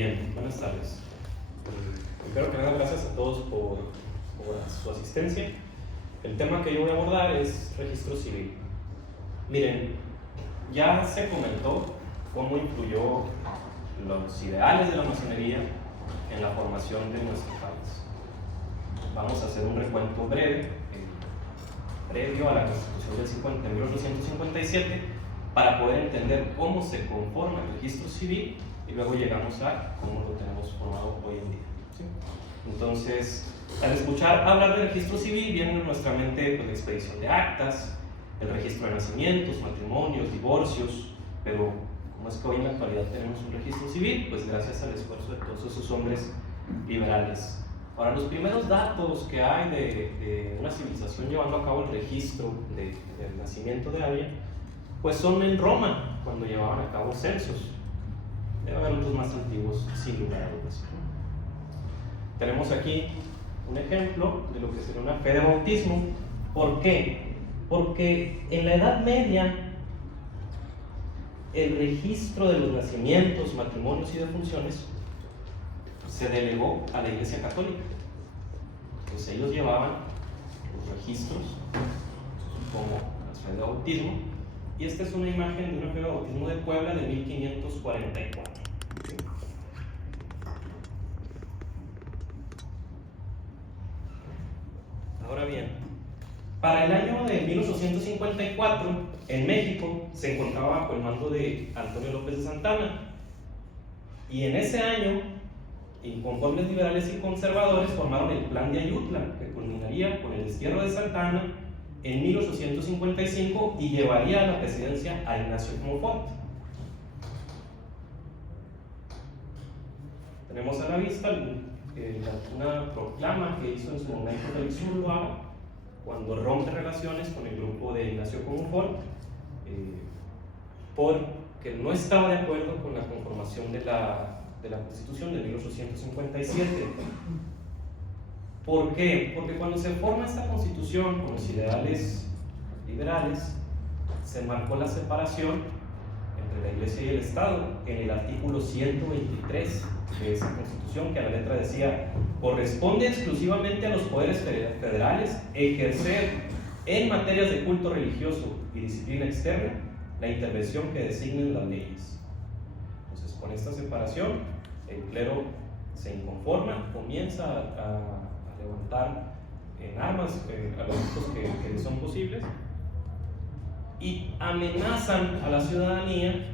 Bien, buenas tardes. Primero que nada, gracias a todos por su asistencia. El tema que yo voy a abordar es registro civil. Miren, ya se comentó cómo influyó los ideales de la masonería en la formación de nuestro país. Vamos a hacer un recuento breve, previo a la Constitución de 1857, para poder entender cómo se conforma el registro civil y luego llegamos a cómo lo tenemos formado hoy en día. ¿Sí? Entonces, al escuchar hablar de registro civil, viene a nuestra mente la expedición de actas, el registro de nacimientos, matrimonios, divorcios, pero ¿cómo es que hoy en la actualidad tenemos un registro civil? Pues gracias al esfuerzo de todos esos hombres liberales. Ahora, los primeros datos que hay de una civilización llevando a cabo el registro del nacimiento de alguien, pues son en Roma, cuando llevaban a cabo censos. Debe haber otros más antiguos, sin lugar a dudas. Tenemos aquí un ejemplo de lo que sería una fe de bautismo. ¿Por qué? Porque en la Edad Media el registro de los nacimientos, matrimonios y defunciones se delegó a la Iglesia Católica. Pues ellos llevaban los registros como la fe de bautismo, y esta es una imagen de una fe de bautismo de Puebla de 1544. Ahora bien, para el año de 1854, en México se encontraba bajo el mando de Antonio López de Santana, y en ese año, inconformes liberales y conservadores formaron el Plan de Ayutla, que culminaría con el destierro de Santana en 1855 y llevaría a la presidencia a Ignacio Comonfort. Tenemos a la vista una proclama que hizo en su momento Félix Zuluaga cuando rompe relaciones con el grupo de Ignacio Comonfort, porque no estaba de acuerdo con la conformación de la Constitución de 1857. ¿Por qué? Porque cuando se forma esta Constitución con los ideales liberales, se marcó la separación entre la Iglesia y el Estado en el artículo 123 de esa Constitución, que a la letra decía: corresponde exclusivamente a los poderes federales ejercer en materias de culto religioso y disciplina externa la intervención que designen las leyes. Entonces, con esta separación, el clero se inconforma, comienza a levantar en armas a los actos que son posibles, y amenazan a la ciudadanía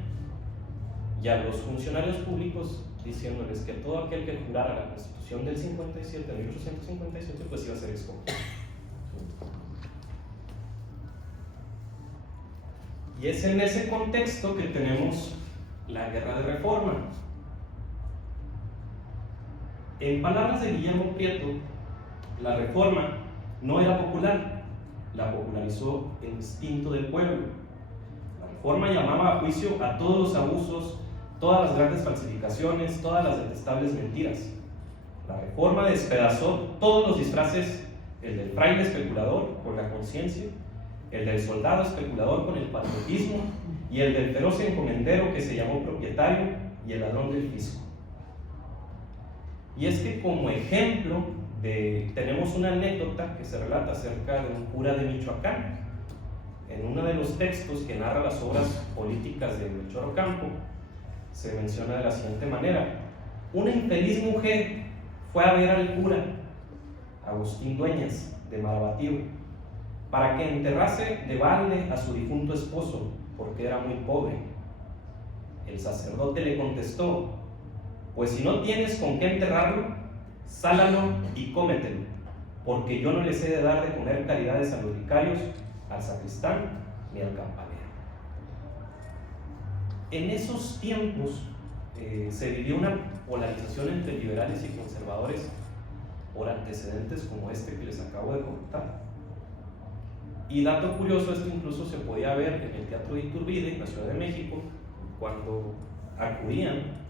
y a los funcionarios públicos diciéndoles que todo aquel que jurara la Constitución del 57, de 1857, pues iba a ser excomunicado. Y es en ese contexto que tenemos la Guerra de Reforma. En palabras de Guillermo Prieto, la Reforma no era popular, la popularizó el instinto del pueblo. La Reforma llamaba a juicio a todos los abusos, todas las grandes falsificaciones, todas las detestables mentiras. La Reforma despedazó todos los disfraces: el del fraile especulador con la conciencia, el del soldado especulador con el patriotismo, y el del feroz encomendero que se llamó propietario y el ladrón del fisco. Y es que, como ejemplo, tenemos una anécdota que se relata acerca de un cura de Michoacán. En uno de los textos que narra las obras políticas de Melchor Ocampo, se menciona de la siguiente manera: una infeliz mujer fue a ver al cura Agustín Dueñas de Marabatío para que enterrase de balde a su difunto esposo, porque era muy pobre. El sacerdote le contestó: pues si no tienes con qué enterrarlo, sálalo y cómetelo, porque yo no les he de dar de comer caridades a los vicarios, al sacristán ni al campanero. En esos tiempos se vivió una polarización entre liberales y conservadores por antecedentes como este que les acabo de contar. Y dato curioso, esto incluso se podía ver en el Teatro de Iturbide, en la Ciudad de México, cuando acudían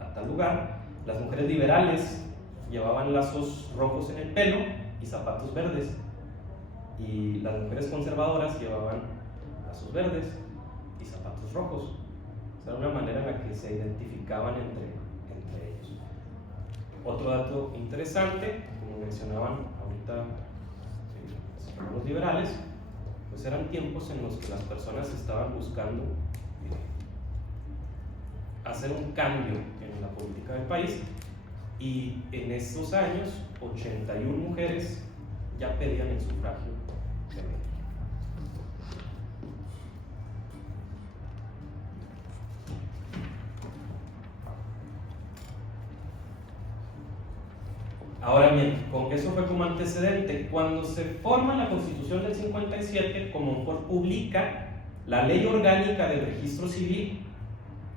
a tal lugar. Las mujeres liberales llevaban lazos rojos en el pelo y zapatos verdes, y las mujeres conservadoras llevaban lazos verdes y zapatos rojos. O sea, era una manera en la que se identificaban entre Otro dato interesante, como mencionaban ahorita los liberales, pues eran tiempos en los que las personas estaban buscando hacer un cambio en la política del país, y en esos años 81 mujeres ya pedían el sufragio femenino. Ahora bien, con eso fue como antecedente. Cuando se forma la Constitución del 57, Comonfort publica la Ley Orgánica del Registro Civil,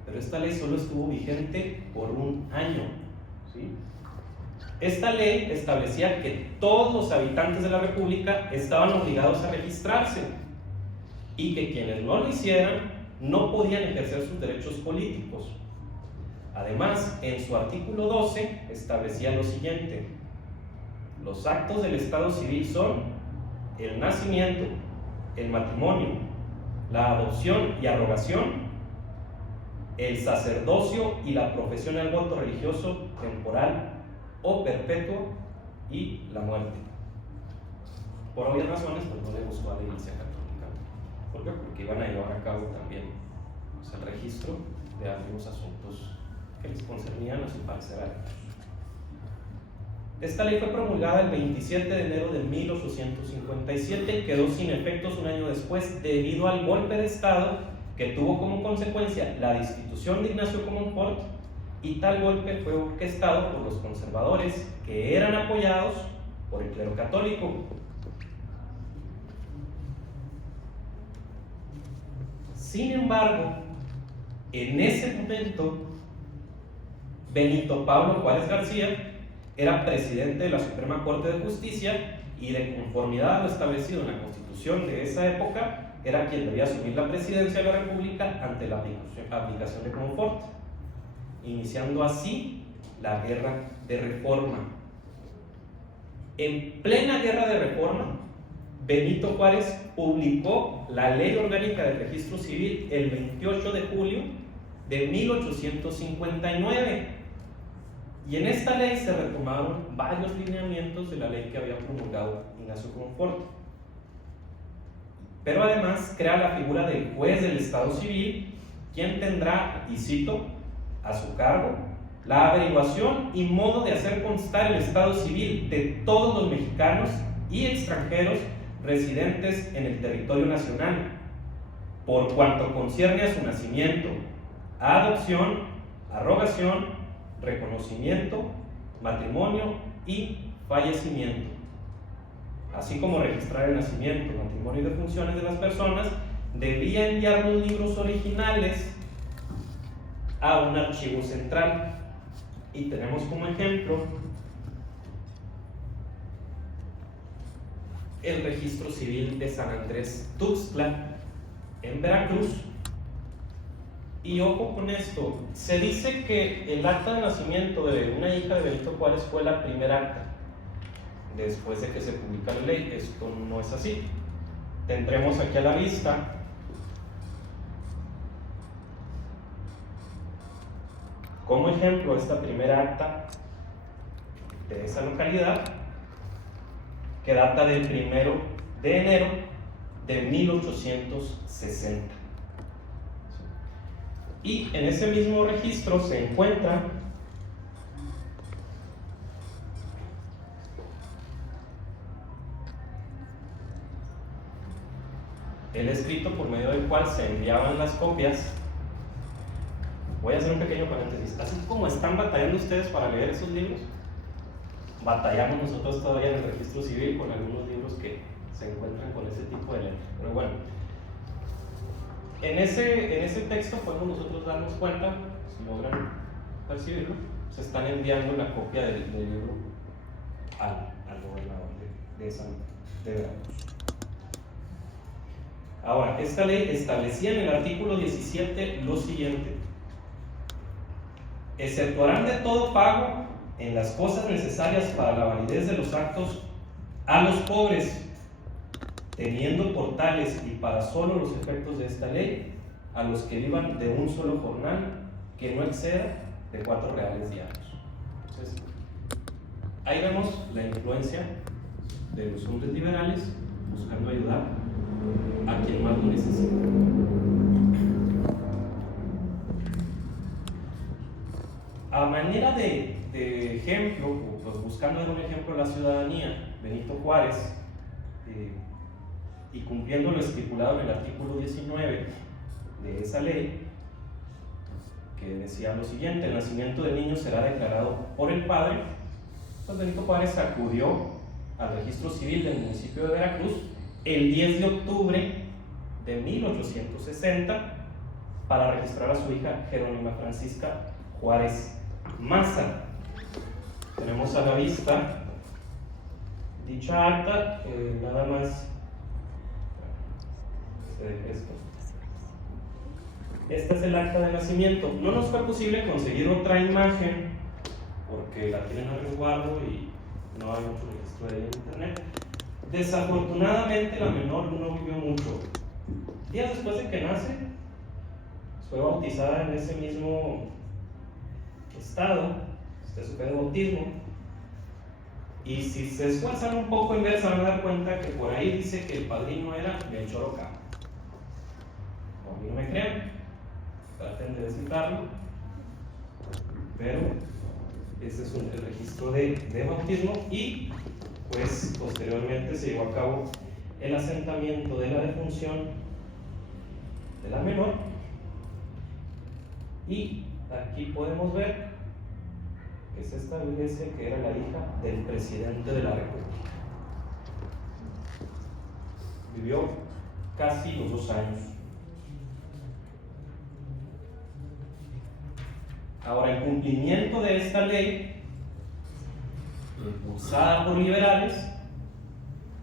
pero esta ley solo estuvo vigente por un año, ¿sí? Esta ley establecía que todos los habitantes de la República estaban obligados a registrarse y que quienes no lo hicieran no podían ejercer sus derechos políticos. Además, en su artículo 12 establecía lo siguiente: los actos del Estado civil son el nacimiento, el matrimonio, la adopción y arrogación, el sacerdocio y la profesión del voto religioso temporal o perpetuo, y la muerte. Por obvias razones, pues no le gustó a la Iglesia Católica. ¿Por qué? Porque iban a llevar a cabo también, pues, el registro de algunos asuntos que les concernían a su parecer a ellos. Esta ley fue promulgada el 27 de enero de 1857 y quedó sin efectos un año después debido al golpe de Estado que tuvo como consecuencia la destitución de Ignacio Comonfort, y tal golpe fue orquestado por los conservadores que eran apoyados por el clero católico. Sin embargo, en ese momento, Benito Pablo Juárez García era presidente de la Suprema Corte de Justicia y, de conformidad a lo establecido en la Constitución de esa época, era quien debía asumir la presidencia de la República ante la aplicación de Comonfort, iniciando así la Guerra de Reforma. En plena Guerra de Reforma, Benito Juárez publicó la Ley Orgánica del Registro Civil el 28 de julio de 1859, y en esta ley se retomaron varios lineamientos de la ley que había promulgado Ignacio Comonfort. Pero además crea la figura del juez del Estado Civil, quien tendrá, y cito, a su cargo la averiguación y modo de hacer constar el estado civil de todos los mexicanos y extranjeros residentes en el territorio nacional, por cuanto concierne a su nacimiento, adopción, arrogación, reconocimiento, matrimonio y fallecimiento, así como registrar el nacimiento, matrimonio y defunciones de las personas. Debía enviar los libros originales a un archivo central, y tenemos como ejemplo el Registro Civil de San Andrés Tuxtla, en Veracruz. Y ojo con esto, se dice que el acta de nacimiento de una hija de Benito Juárez fue la primera acta después de que se publica la ley. Esto no es así. Tendremos aquí a la vista como ejemplo esta primera acta de esa localidad, que data del 1 de enero de 1860. Y en ese mismo registro se encuentra el escrito por medio del cual se enviaban las copias. Voy a hacer un pequeño paréntesis. Así como están batallando ustedes para leer esos libros, batallamos nosotros todavía en el registro civil con algunos libros que se encuentran con ese tipo de letra. Pero bueno, en ese texto podemos nosotros darnos cuenta, si logran percibirlo, se están enviando la copia del libro al gobernador de Veracruz. Ahora, esta ley establecía en el artículo 17 lo siguiente: exceptuarán de todo pago en las cosas necesarias para la validez de los actos a los pobres, teniendo por tales y para solo los efectos de esta ley a los que vivan de un solo jornal que no exceda de 4 reales diarios. Entonces, Ahí vemos la influencia de los hombres liberales buscando ayudar a quien más lo necesita. A manera de ejemplo, pues buscando dar un ejemplo a la ciudadanía, Benito Juárez, y cumpliendo lo estipulado en el artículo 19 de esa ley, que decía lo siguiente: el nacimiento del niño será declarado por el padre. Pues Benito Juárez acudió al registro civil del municipio de Veracruz el 10 de octubre de 1860 para registrar a su hija Jerónima Francisca Juárez Maza. Tenemos a la vista dicha acta, nada más esto. Esta es el acta de nacimiento. No nos fue posible conseguir otra imagen porque la tienen a resguardo y no hay mucho registro de ella en internet. Desafortunadamente la menor no vivió mucho. Días después de que nace, fue bautizada en ese mismo estado, su fe de bautismo. Y si se esfuerzan un poco en ver, se van a dar cuenta que por ahí dice que el padrino era Melchor Ocampo. A mí no me crean, traten de descitarlo, pero ese es el registro de bautismo. Y pues posteriormente se llevó a cabo el asentamiento de la defunción de la menor, y aquí podemos ver que se establece que era la hija del presidente de la República. Vivió casi los 2 años. Ahora, en cumplimiento de esta ley, impulsada por liberales,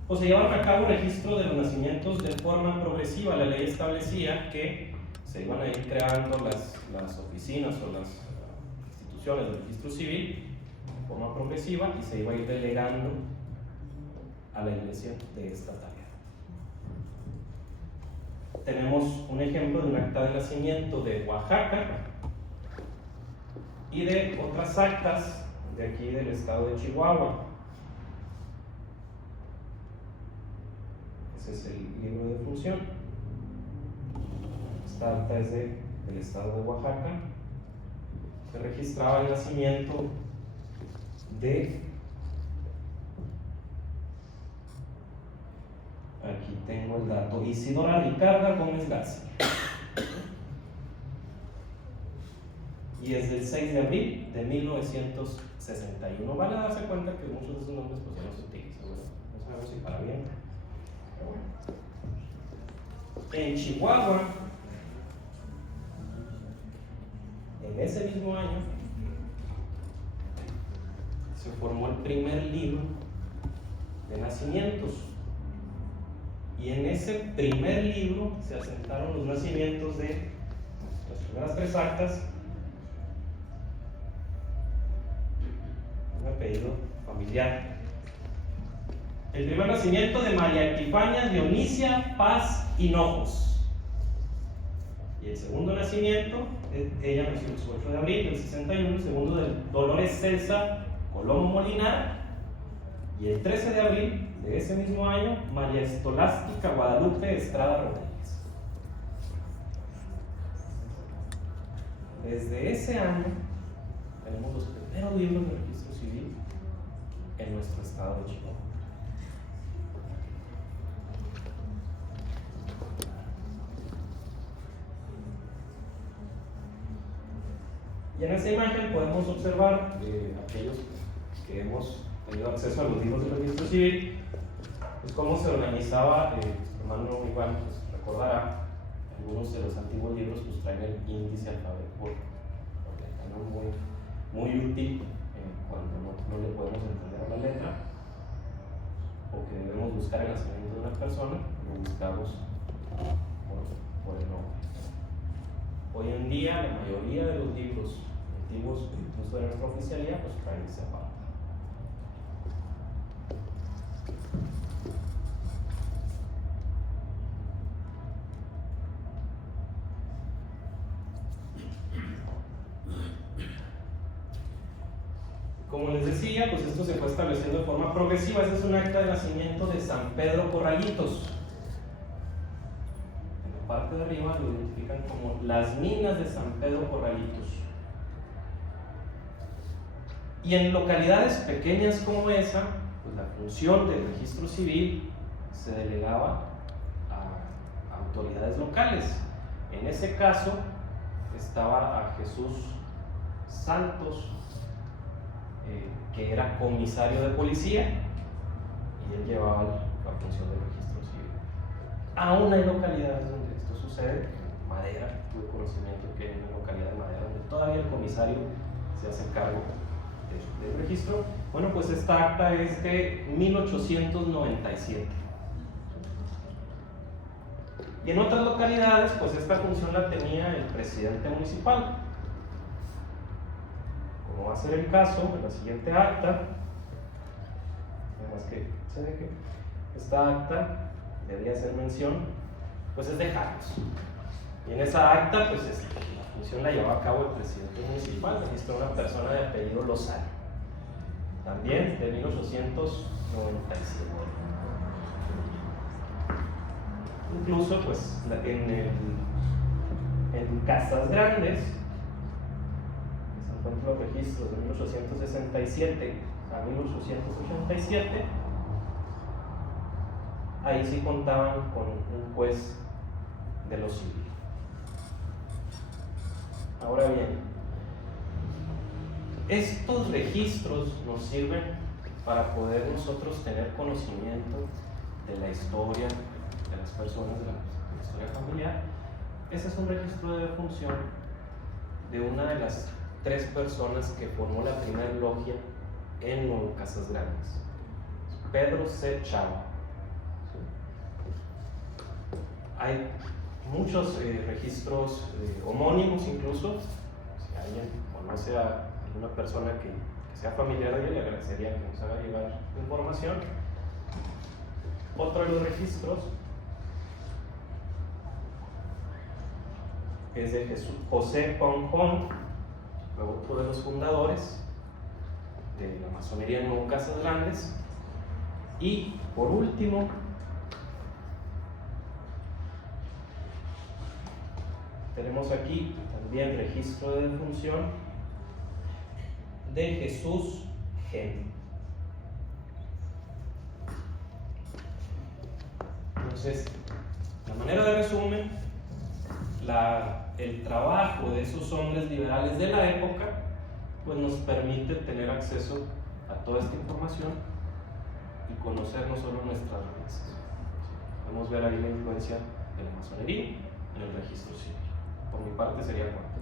pues se llevaron a cabo el registro de los nacimientos de forma progresiva. La ley establecía que se iban a ir creando las oficinas o las instituciones del registro civil de forma progresiva y se iba a ir delegando a la iglesia de esta tarea. Tenemos un ejemplo de un acta de nacimiento de Oaxaca y de otras actas de aquí del estado de Chihuahua. Ese es el libro de función. Esta acta es del estado de Oaxaca. Se registraba el nacimiento de, aquí tengo el dato, Isidora Ricarda Gómez García, y es del 6 de abril de 1961. Vale darse cuenta que muchos de esos nombres pues ya no se utilizan, no sabemos si para bien, pero bueno. En Chihuahua, en ese mismo año, se formó el primer libro de nacimientos, y en ese primer libro se asentaron los nacimientos de las primeras 3 actas, un apellido familiar. El primer nacimiento de María Epifania Dionisia Paz Hinojos, y el segundo nacimiento, ella nació el 8 de abril del 61, el segundo de Dolores Celsa Colomo Molinar, y el 13 de abril de ese mismo año, María Escolástica Guadalupe Estrada Rodríguez. Desde ese año tenemos los primeros libros de registro civil en nuestro estado de Chihuahua. Y en esta imagen podemos observar aquellos que hemos tenido acceso a los libros del registro civil, pues cómo se organizaba. Hermano igual pues recordará, algunos de los antiguos libros pues traen el índice alfabético, muy útil cuando no le podemos entender a la letra, o que debemos buscar el nacimiento de una persona, lo buscamos por el nombre. Hoy en día la mayoría de los libros antiguos, incluso de nuestra oficialía, pues traen ese aparato. Como les decía, pues esto se fue estableciendo de forma progresiva. Ese es un acta de nacimiento de San Pedro Corralitos. En la parte de arriba lo identifican como las minas de San Pedro Corralitos. Y en localidades pequeñas como esa, pues la función del registro civil se delegaba a autoridades locales. En ese caso estaba a Jesús Santos, que era comisario de policía, y él llevaba la función del registro civil. Aún hay localidades donde esto sucede. En Madera, tuve conocimiento que hay una localidad de Madera donde todavía el comisario se hace cargo del registro. Bueno, pues esta acta es de 1897. Y en otras localidades, pues esta función la tenía el presidente municipal. Como va a ser el caso de la siguiente acta, además que se deje, esta acta debería hacer mención, pues es de Jaros. Y en esa acta, pues la función la llevaba a cabo el presidente municipal, registró una persona de apellido Lozano, también de 1897. Incluso, pues, en Casas Grandes, se encuentran los registros de 1867 a 1887, ahí sí contaban con un juez de lo civil. Ahora bien, estos registros nos sirven para poder nosotros tener conocimiento de la historia de las personas, de la historia familiar. Ese es un registro de defunción de una de las 3 personas que formó la primera logia en Nuevo Casas Grandes, Pedro C. Chao. Hay muchos registros homónimos, incluso. Si alguien conoce a alguna persona que sea familiar de él, le agradecería que nos haga llegar información. Otro de los registros es de José Ponjón, luego otro de los fundadores de la masonería en Nuevo Casas Grandes. Y por último, tenemos aquí también registro de defunción de Jesús Gen. Entonces, la manera de resumen, el trabajo de esos hombres liberales de la época, pues nos permite tener acceso a toda esta información y conocer no solo nuestras raíces. Podemos ver ahí la influencia de la masonería en el registro civil. Por mi parte sería cuanto.